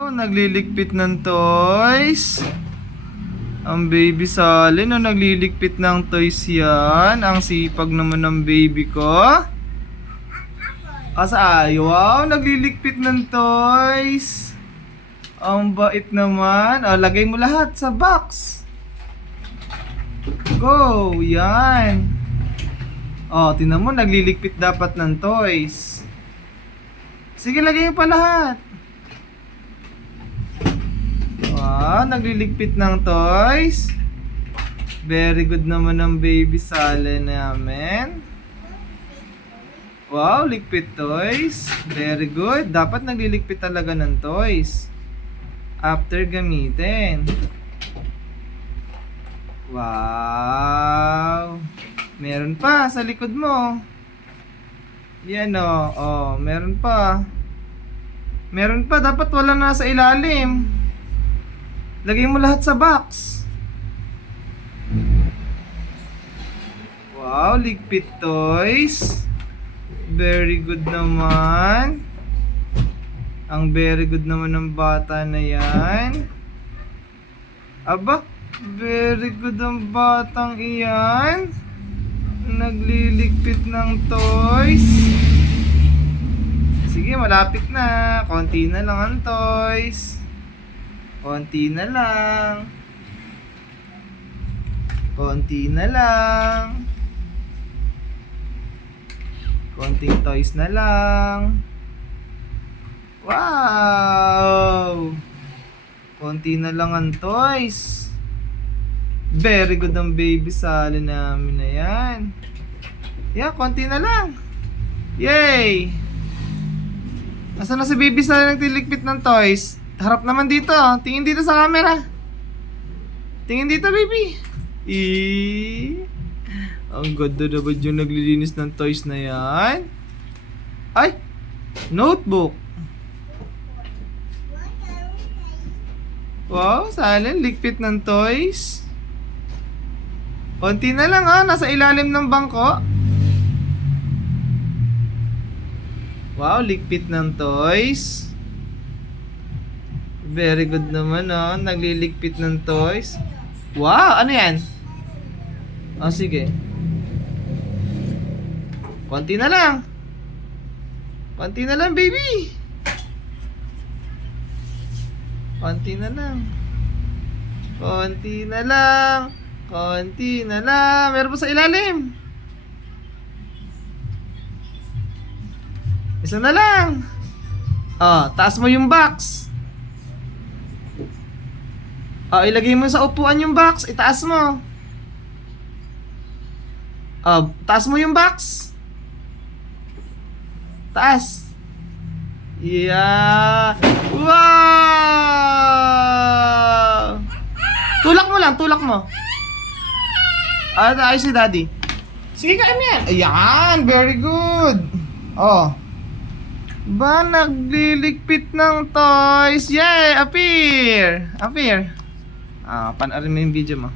Nagliligpit ng toys. Ang baby Sally no, nagliligpit ng toys yan. Ang sipag naman ng baby ko. Asa ay, wow, nagliligpit ng toys. Ang bait naman. Lagay mo lahat sa box. Go, yan. Tingnan mo, nagliligpit dapat ng toys. Sige, lagay mo pa lahat. Wow, nagliligpit ng toys. Very good naman ang baby Sally namin. Wow, ligpit toys. Very good. Dapat nagliligpit talaga ng toys after gamitin. Wow. Meron pa sa likod mo. Yan o. Meron pa. Meron pa. Dapat wala na sa ilalim. Lagay mo lahat sa box. Wow, ligpit toys. Very good naman. Ang very good naman ng bata na yan. Aba, very good ang batang iyan. Nagliligpit ng toys. Sige, malapit na. Konti na lang ang toys. Konti na lang. Konti na lang. Konting toys na lang. Wow! Konti na lang ang toys. Very good ang baby Sally namin na yan. Yeah, konti na lang. Yay! Nasaan na si baby Sally nagtiligpit ng toys? Harap naman dito. Tingin dito sa camera. Tingin dito, baby. Ang ganda na ba yung naglilinis ng toys na yan? Ay! Notebook. Wow, Sally, ligpit ng toys. Konti na lang nasa ilalim ng bangko. Wow, ligpit ng toys. Very good naman nagliligpit ng toys. Wow, ano yan? Sige. Konti na lang. Konti na lang, baby. Konti na lang. Konti na lang. Konti na lang. Meron pa sa ilalim. Isa na lang. Taas mo yung box. Ilagay mo sa upuan yung box. Itaas mo. Taas mo yung box. Taas. Yeah. Wow! Tulak mo lang, tulak mo. Ayos si daddy. Sige, kain mo yan. Ayan, very good. Ba, nagliligpit ng toys. Yay, appear. Appear. Panoorin mo yung video mo.